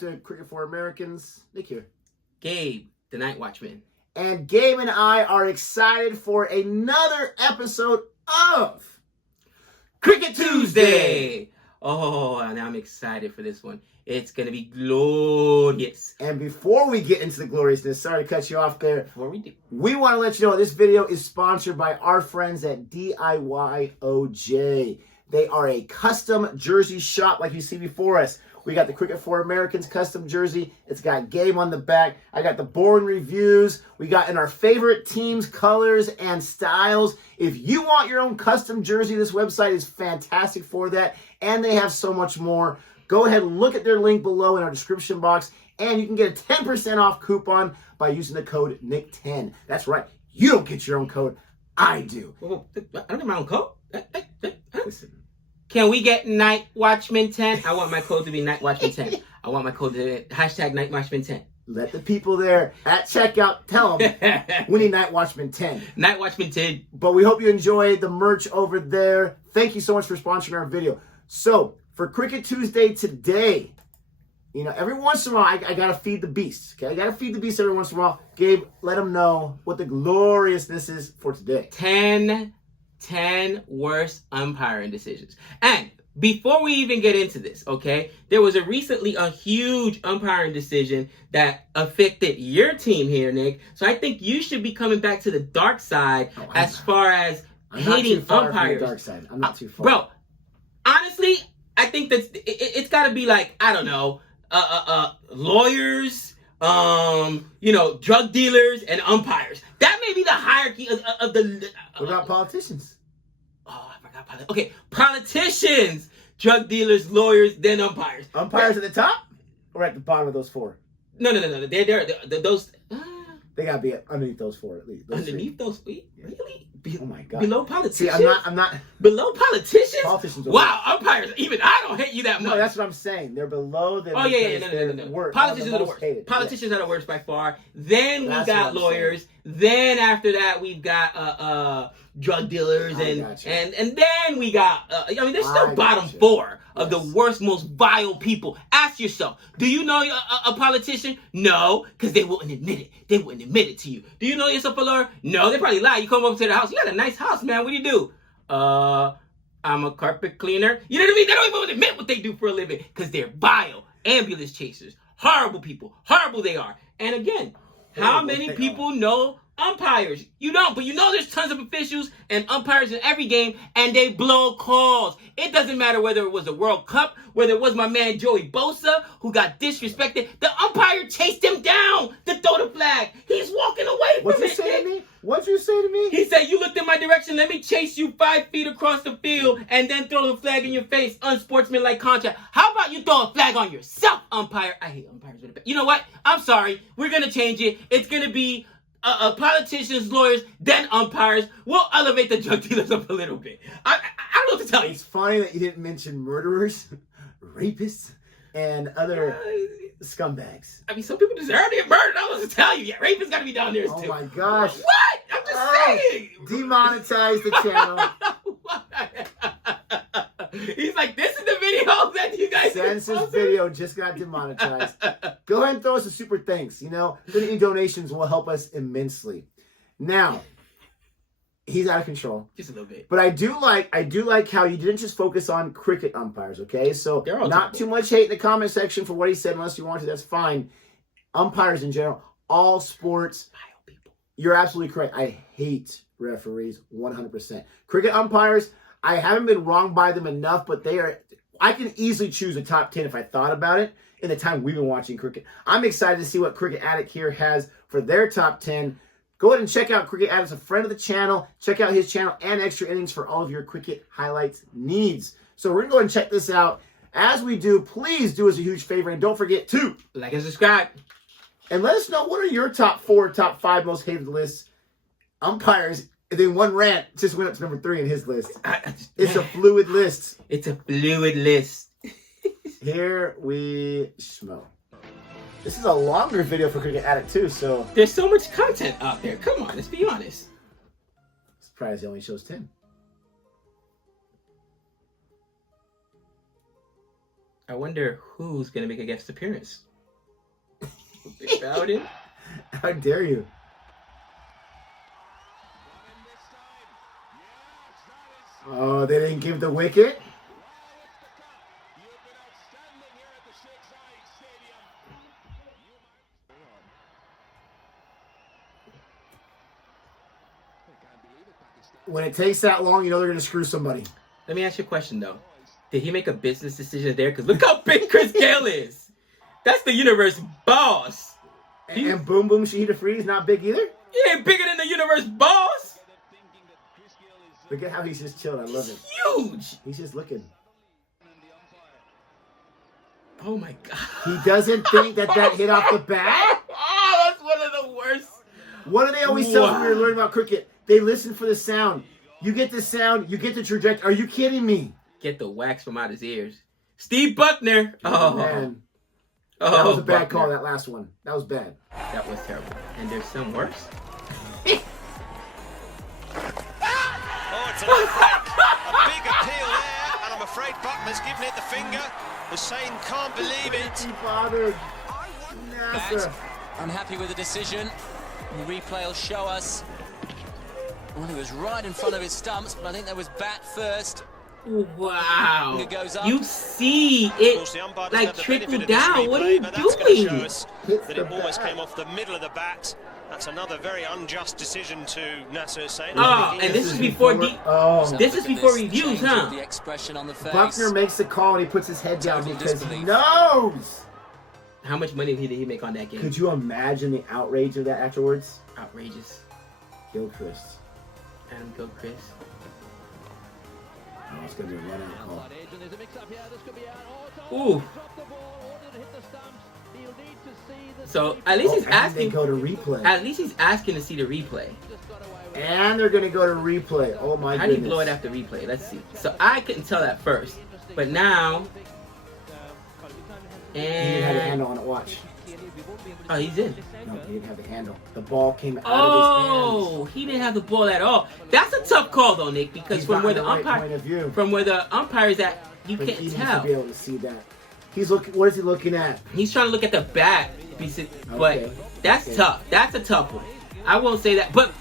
back to Cricket for Americans. Nick here. Gabe, the Night Watchman. And Gabe and I are excited for another episode of Cricket Tuesday. Oh, and I'm excited for this one. It's going to be glorious. And before we get into the gloriousness, sorry to cut you off there. Before we do, we want to let you know this video is sponsored by our friends at DIYOJ. They are a custom jersey shop like you see before us. We got the Cricket for Americans custom jersey. It's got Gabe on the back. I got the boring reviews. We got in our favorite teams, colors, and styles. If you want your own custom jersey, this website is fantastic for that. And they have so much more. Go ahead and look at their link below in our description box. And you can get a 10% off coupon by using the code NICK10. That's right. You don't get your own code. I do. I don't get my own code. Listen. Can we get Night Watchman 10? I want my code to be Night Watchman 10. I want my code to be hashtag Night Watchman 10. Let the people there at checkout tell them we need Night Watchman 10. Night Watchman 10. But we hope you enjoy the merch over there. Thank you so much for sponsoring our video. So, for Cricket Tuesday today, you know, every once in a while, I got to feed the beast. Okay, I got to feed the beast every once in a while. Gabe, let them know what the gloriousness is for today. 10 worst umpiring decisions. And before we even get into this, okay, there was recently a huge umpiring decision that affected your team here, Nick. So I think you should be coming back to the dark side as far as hating umpires. Dark side. I'm not too far. Bro, honestly, I think that it's got to be like, I don't know, lawyers, drug dealers and umpires. That may be the hierarchy of the... what about politicians? Oh, I forgot politicians. Okay, politicians, drug dealers, lawyers, then umpires. Umpires at the top or at the bottom of those four? No. They're those... They gotta be underneath those four at least. Underneath those three? Really? Oh my God. Below politicians? See, I'm not. Below politicians? Politicians. Wow, umpires. Even I don't hate you that much. No, that's what I'm saying. They're below them. Oh yeah. No. Politicians are the worst. Hated. Politicians are the worst by far. Then we got lawyers. Saying. Then after that we've got drug dealers and then we got they're still bottom four of the worst, most vile people. Ask yourself, do you know a politician? No, because they wouldn't admit it. They wouldn't admit it to you. Do you know yourself a lawyer? No, they probably lie. You come over to the house. You got a nice house, man. What do you do? I'm a carpet cleaner. You know what I mean? They don't even admit what they do for a living because they're vile. Ambulance chasers. Horrible people. Horrible they are. And again, how many people know umpires? You don't, but you know there's tons of officials and umpires in every game, and they blow calls. It doesn't matter whether it was the World Cup, whether it was my man Joey Bosa, who got disrespected. The umpire chased him down to throw the flag. He's walking away from it. What'd you say to me? What'd you say to me? He said, you looked in my direction, let me chase you 5 feet across the field, and then throw the flag in your face. Unsportsmanlike contact. How about you throw a flag on yourself, umpire? I hate umpires with a bit. You know what? I'm sorry. We're going to change it. It's going to be politicians, lawyers, then umpires. We'll elevate the drug dealers up a little bit. I don't know what to tell you. It's funny that you didn't mention murderers, rapists, and other scumbags. I mean, some people deserve to get murdered. I don't know what to tell you. Yeah, rapists got to be down there too. Oh my gosh. What? I'm just saying. Demonetize the channel. He's like, this is the video that you guys... Census video just got demonetized. Go ahead and throw us a super thanks. You know, any donations will help us immensely. Now, he's out of control. Just a little bit. But I do like how you didn't just focus on cricket umpires, okay? So not too much hate in the comment section for what he said unless you want to. That's fine. Umpires in general, all sports. Vile people. You're absolutely correct. I hate referees 100%. Cricket umpires, I haven't been wronged by them enough, but I can easily choose a top 10 if I thought about it in the time we've been watching cricket. I'm excited to see what Cricket Addict here has for their top 10. Go ahead and check out Cricket Addict, a friend of the channel. Check out his channel and Extra Innings for all of your cricket highlights needs. So we're going to go ahead and check this out. As we do, please do us a huge favor and don't forget to like and subscribe. And let us know what are your top 4, top 5 most hated lists. Umpires. And then one rant just went up to number 3 in his list. It's a fluid list. It's a fluid list. Here we smell. This is a longer video for Cricket Addict too, so... There's so much content out there. Come on, let's be honest. Surprised he only shows 10. I wonder who's going to make a guest appearance. Big Bowden. How dare you? Oh, they didn't give the wicket? When it takes that long, you know they're going to screw somebody. Let me ask you a question, though. Did he make a business decision there? Because look how big Chris Gale is. That's the universe boss. And Boom Boom Shahida Freeze not big either? He ain't bigger than the universe boss. Look at how he's just chilling. I love it. Huge. He's just looking. Oh, my God. He doesn't think that hit off the bat? Oh, that's one of the worst. What do they always tell us when we're learning about cricket? They listen for the sound. You get the sound, you get the trajectory. Are you kidding me? Get the wax from out his ears. Steve Buckner. Oh, man. Oh, that was a bad call, that last one. That was bad. That was terrible. And there's some worse. Oh, it's a big appeal there, and I'm afraid Buckner's given it the finger. Hussain can't believe it. Unhappy with the decision. The replay will show us. Well, he was right in front of his stumps, but I think that was bat first. Wow. It goes up. You see it like trickle down. What are you doing? That it almost came off the middle of the bat. That's another very unjust decision to Nasser Hussain. Oh, and this is before this is before reviews, huh? The expression on the face. Buckner makes the call and he puts his head down because he knows. How much money did he make on that game? Could you imagine the outrage of that afterwards? Outrageous. Gilchrist. Adam Gilchrist. Oh, it's going to be a run-out call. Ooh. So at least he's asking. They go to replay. At least he's asking to see the replay. And they're going to go to replay. Oh my goodness. How do you blow it after replay? Let's see. So I couldn't tell that first, but now. He didn't have the handle on it. Watch. Oh, he's in. No, he didn't have the handle. The ball came out of his hands. He didn't have the ball at all. That's a tough call, though, Nick, because from where the umpire is at, you can't he tell. Needs to be able to see that. He's looking. What is he looking at? He's trying to look at the bat, but that's tough. That's a tough one. I won't say that, but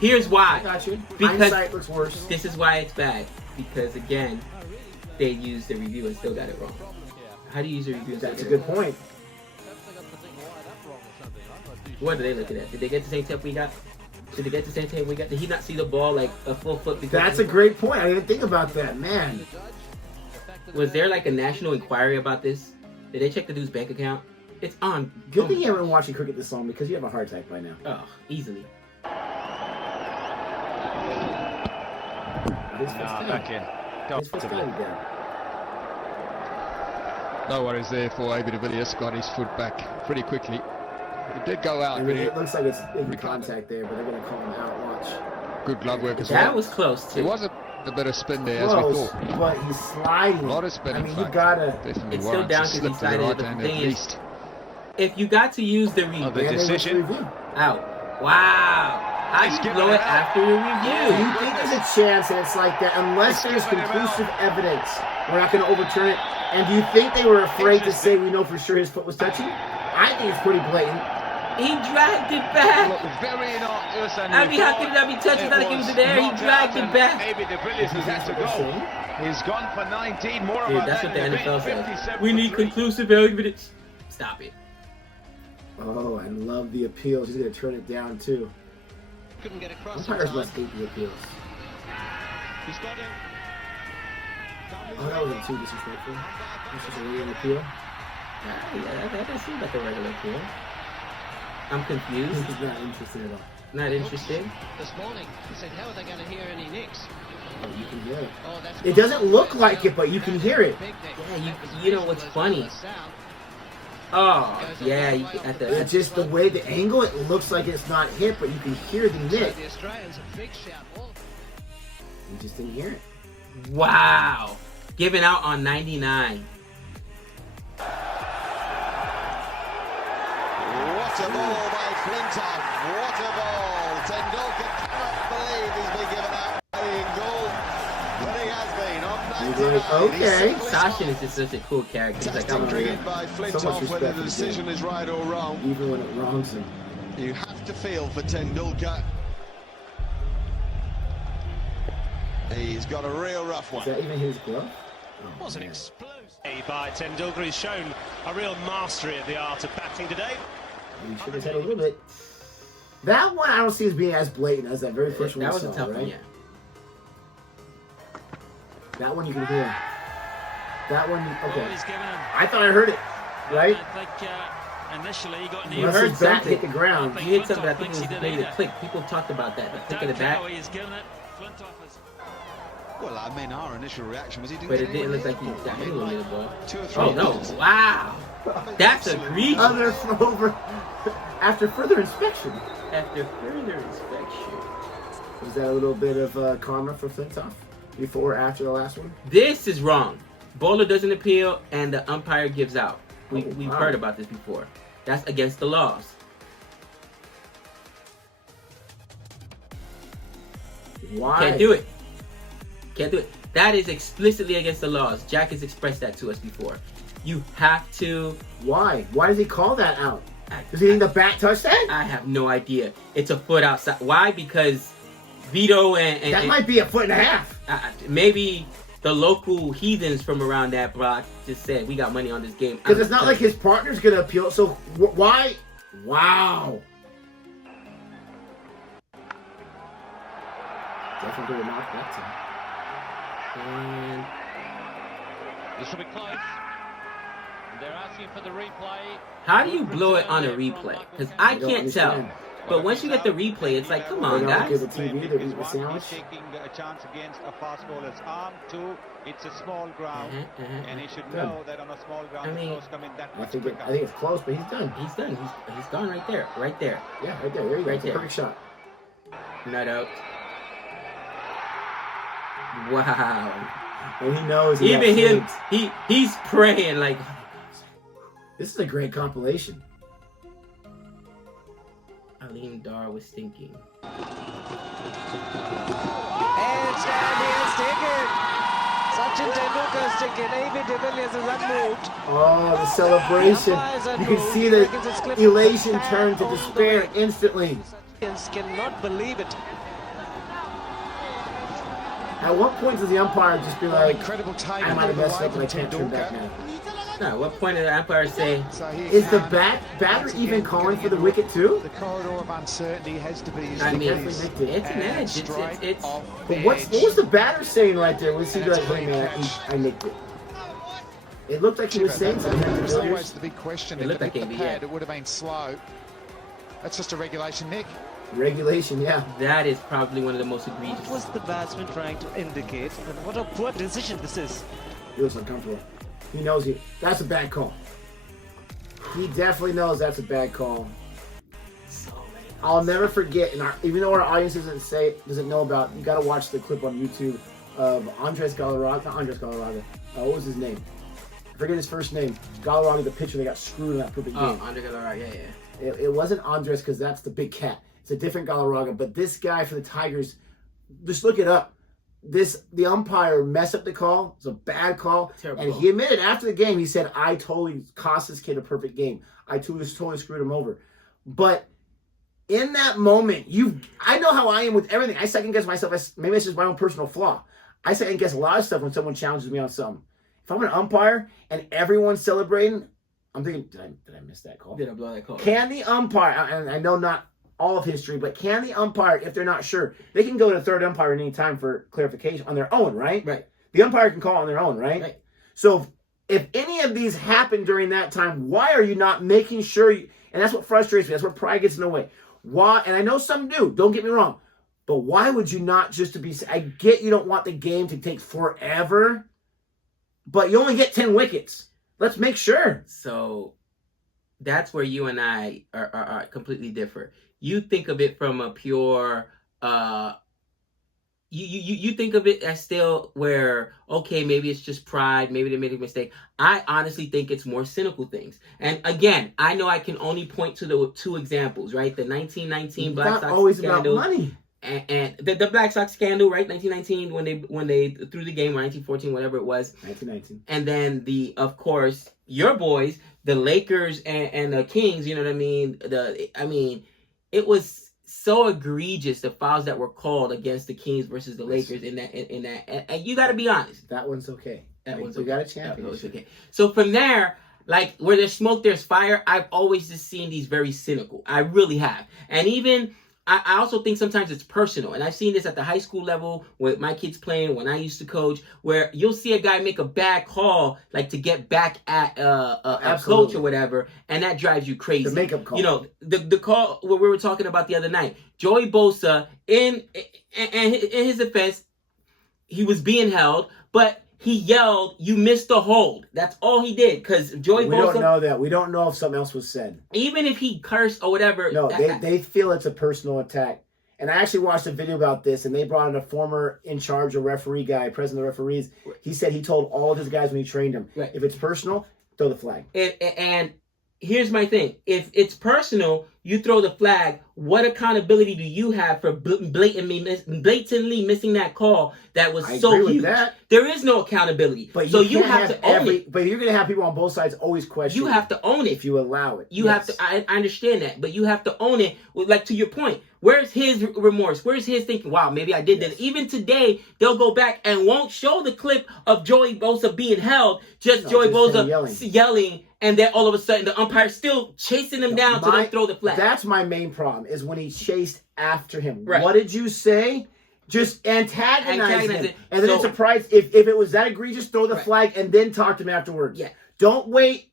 here's why. I got you. Because hindsight looks worse. This is why it's bad. Because again, they used the review and still got it wrong. How do you use the review? That's a good point. What are they looking at? Did they get the same tape we got? Did they get the same tape we got? Did he not see the ball like a full foot? That's a great point. I didn't think about that, man. Was there like a national inquiry about this? Did they check the dude's bank account? It's on. Good thing you haven't been watching cricket this long because you have a heart attack by now. Oh, easily. Back in. No worries there for David de Villiers. Got his foot back pretty quickly. It did go out. I mean, it looks like it's in contact there, but they're going to call him out. Watch. Good glove work as well. That was close, too. It was a bit of spin there, as we thought. But he's sliding. A lot of spin, I mean, you got to... Definitely it's still down because he's sliding. But the thing is, if you got to use the review... the decision. Out. Wow. How do you blow it after the review? Do you think there's a chance that it's like that? Unless there's conclusive evidence, we're not going to overturn it. And do you think they were afraid to say we know for sure his foot was touching? I think it's pretty blatant. He dragged it back. Very innocuous. I mean, how could it not be touched without it was there? He dragged it back. Maybe the Villiers has had to go. He's gone for 19. More Dude, that's what the NFL says. We need conclusive evidence. Stop it. Oh, I love the appeals. He's going to turn it down, too. Couldn't get across. Umpires must hate the appeals. He's got it. Oh, that wasn't too disrespectful. That's just a regular appeal. Yeah, that seems like a regular appeal. I'm confused. He's not interested at all. Not interested. This morning, he said, how are they going to hear any nicks? Oh, you can hear it. Oh, that's It doesn't look like it, but you can hear it. Yeah, you know what's funny? Oh, yeah, you can, It's just the way the angle, it looks like it's not hit, but you can hear the nick. The Australians a big shout. You just didn't hear it. wow. Giving out on 99. What a ball by Flintoff. What a ball. Tendulkar cannot believe he's been given out playing goal. But he has been on Like, okay. Sasha is just such a cool character. He's like, I'm Tactically ready. in by So much Flintoff respect whether for the the decision game. is right or wrong. Even when it wrongs him. You have to feel for Tendulkar. He's got a real rough Is one. that even his glove? Oh, Was an man. explosive by Tendulkar. He's shown a real mastery of the art of batting today. He shook his head a little bit. That one I don't see as being as blatant as that very first one. That we was a saw, tough right? one, yeah. That one you can hear. That one, okay. He's given him. I thought I heard it, right? I think initially he got in the You Unless heard his bat something. hit the ground. You hit something, I think it was maybe the click. People talked about that. The click of the bat. He's given it. Flintoff is. Well, I mean, our initial reaction was he didn't But get it didn't anywhere look like near he the got ball. anyone near the ball. 2 or 3 Oh, no. hits. Wow. That's egregious. Other over after further inspection. After further inspection. Was that a little bit of karma for Flintoff before or after the last one? This is wrong. Bowler doesn't appeal and the umpire gives out. We've wow. heard about this before. That's against the laws. Why? Can't do it. Can't do it. That is explicitly against the laws. Jack has expressed that to us before. You have to. Why? Why does he call that out? Does he think the bat touched that? I have no idea. It's a foot outside. Why? Because Vito and That might be a foot and a half. maybe the local heathens from around that block just said, we got money on this game. Because it's not like his partner's going to appeal. So why? Wow. Definitely going to knock that time. And This will be close. They're asking for the replay. how do you blow it on a replay? Because I don't can't tell. understand. But once you get the replay, it's like, come on, They don't give guys. the TV, they're eating the sandwich. taking a chance against a fast bowler's arm. 2, it's a small ground, and he should Good. know that on a small ground, I mean, the throws come in that I much think quicker. it's close, but he's done. He's done. He's gone right there. Right there. Yeah, right there. There you go. Right It's a there. perfect shot. Not out. Wow. And he knows. He Even got him, saved. he's praying like, This is a great compilation. Aleem Dar was thinking. Sachin Tendulkar has taken. AB de Villiers is unmoved. Oh, the celebration. You can see the elation turn to despair instantly. Cannot believe it. At what point does the umpire just be like, Incredible timing I might have from the messed line up and I from can't turn back Tendulkar. now? No, at what point did the umpire say, So he Is the can, batter once even again, calling getting for the in wicket too? The corridor of uncertainty has to be his I mean, release. it's an And edge. strike It's off But the what edge. was the batter saying right there? Was he And like, it's a hey clean man, catch. I nicked it? It looked like he was saying something. to the That's always Villiers. the big question. It If looked it like hit the AB, yeah. pad, it would have been slow. That's just a regulation, Nick. Regulation, yeah. that is probably one of the most egregious. What was the batsman trying to indicate? And what a poor decision this is. He looks uncomfortable. He knows he. That's a bad call. He definitely knows that's a bad call. I'll never forget, and even though our audience doesn't know about, you got to watch the clip on YouTube of Andres Galarraga. Not Andres Galarraga. What was his name? I forget his first name. Galarraga, the pitcher that got screwed in that perfect game. Oh, Andre Galarraga, yeah. It wasn't Andres because that's the big cat. It's a different Galarraga. But this guy for the Tigers, just look it up. The umpire messed up the call. It's a bad call. Terrible And call. he admitted after the game, he said, I totally cost this kid a perfect game. I totally screwed him over. But in that moment, I know how I am with everything. I second guess myself. Maybe it's just my own personal flaw. I second guess a lot of stuff when someone challenges me on something. If I'm an umpire and everyone's celebrating, I'm thinking, did I miss that call? Did I blow that call? Can the umpire, and I know not all of history, but can the umpire, if they're not sure, they can go to the third umpire at any time for clarification on their own, right? Right. The umpire can call on their own, right? Right. So if any of these happen during that time, why are you not making sure and that's what frustrates me. That's what pride gets in the way. Why? And I know some do. Don't get me wrong. But why would you not I get you don't want the game to take forever, but you only get 10 wickets. Let's make sure. So that's where you and I are completely different. You think of it from a pure you think of it as still where, okay, maybe it's just pride, maybe they made a mistake. I honestly think it's more cynical things. And again, I know I can only point to the two examples, right? The 1919 Black It's Sox not always scandal. about money. and the Black Sox scandal, right? 1919 when they threw the game, or 1914, whatever it was. 1919. And then of course, your boys, the Lakers and the Kings. You know what I mean? It was so egregious, the fouls that were called against the Kings versus the Lakers in that. And you got to be honest. That one's okay. We got a championship. Okay. So from there, like, where there's smoke, there's fire. I've always just seen these very cynical. I really have. And even, I also think sometimes it's personal. And I've seen this at the high school level with my kids playing, when I used to coach, where you'll see a guy make a bad call, like to get back at a coach or whatever, and that drives you crazy. The makeup call. You know, the call what we were talking about the other night. Joey Bosa, in his defense, he was being held, but he yelled, "You missed the hold." That's all he did, because Joey Bosa... We don't know that. We don't know if something else was said. Even if he cursed or whatever... No, they feel it's a personal attack. And I actually watched a video about this, and they brought in a former in-charge of referee guy, president of referees. He said he told all of his guys when he trained them, if it's personal, throw the flag. And here's my thing. If it's personal, you throw the flag. What accountability do you have for blatantly missing that call that was so huge? There is no accountability. But you have to own it. But you're going to have people on both sides always question. You have to own it. If you allow it. You have to. I understand that. But you have to own it. Like, to your point, where's his remorse? Where's his thinking? Wow, maybe I did that. Even today, they'll go back and won't show the clip of Joey Bosa being held. Joey Bosa yelling. And then all of a sudden, the umpire's still chasing him down to then throw the flag. That's my main problem, is when he chased after him. Right. What did you say? Just antagonize him. And then it's a prize. If it was that egregious, throw the flag and then talk to him afterwards. Yeah. Don't wait.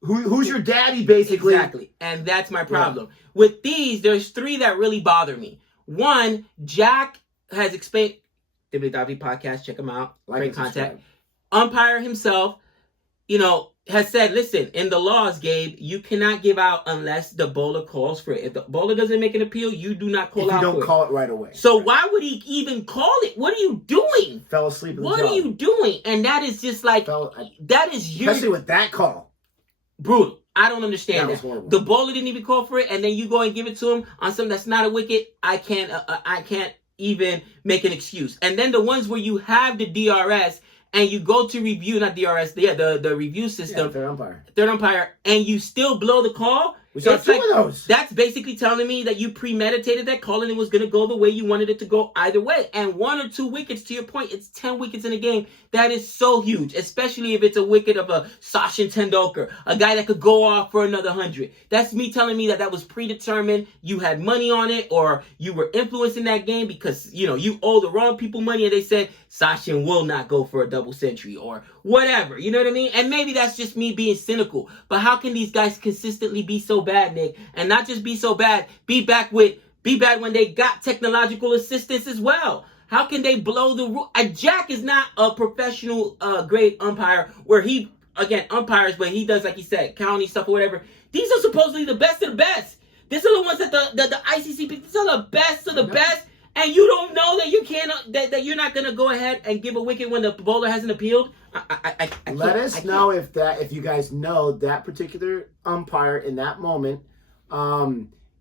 Who's your daddy, basically? Exactly. And that's my problem. Yeah. With these, there's 3 that really bother me. One, Jack has explained... WWE podcast, check him out. Great contact. Umpire himself, has said, listen, in the laws, Gabe, you cannot give out unless the bowler calls for it. If the bowler doesn't make an appeal, you do not call out for it. You don't call it right away. So why would he even call it? What are you doing? Fell asleep in the job. What are you doing? And that is just like, that is your... Especially with that call. Brutal. I don't understand that. Horrible. The bowler didn't even call for it, and then you go and give it to him on something that's not a wicket. I can't even make an excuse. And then the ones where you have the DRS... and you go to review, not DRS, the review system. Yeah, third umpire. And you still blow the call. We saw 2 of those. That's basically telling me that you premeditated that call and it was going to go the way you wanted it to go either way. And 1 or 2 wickets, to your point, it's 10 wickets in a game. That is so huge, especially if it's a wicket of a Sachin Tendulkar, a guy that could go off for another 100. That's me telling me that was predetermined. You had money on it, or you were influencing that game because, you owe the wrong people money and they said Sachin will not go for a double century or whatever. You know what I mean? And maybe that's just me being cynical. But how can these guys consistently be so bad, Nick? And not just be so bad, be bad when they got technological assistance as well. How can they blow the rule? Jack is not a professional grade umpire where he, again, umpires, but he does, like he said, county stuff or whatever. These are supposedly the best of the best. These are the ones that the ICC picks. These are the best of the best. And you don't know that you can't, that you're not going to go ahead and give a wicket when the bowler hasn't appealed? Let us know if you guys know that particular umpire in that moment,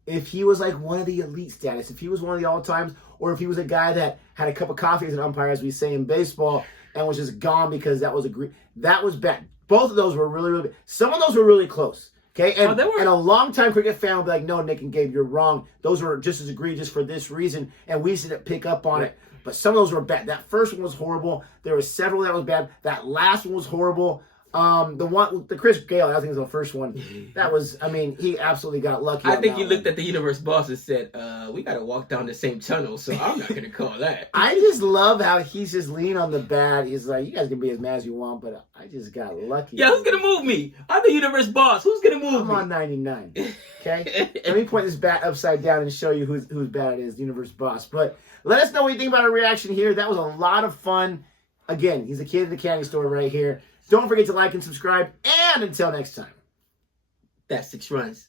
if he was like one of the elite status, if he was one of the all-times, or if he was a guy that had a cup of coffee as an umpire, as we say in baseball, and was just gone because that was bad. Both of those were really, really bad. Some of those were really close. Okay, and a long-time cricket fan will be like, no, Nick and Gabe, you're wrong. Those were just as egregious for this reason, and we didn't pick up on it. But some of those were bad. That first one was horrible. There were several that was bad. That last one was horrible. The Chris Gale, I think was the first one. That was, he absolutely got lucky. I think he looked at the universe boss and said, we got to walk down the same tunnel, so I'm not going to call that. I just love how he's just leaning on the bat. He's like, you guys can be as mad as you want, but I just got lucky. Yeah, who's going to move me? I'm the universe boss. Who's going to move me? I'm on 99. Okay? Let me point this bat upside down and show you whose bat it is, the universe boss. But let us know what you think about our reaction here. That was a lot of fun. Again, he's a kid in the candy store right here. Don't forget to like and subscribe. And until next time. That's 6 runs.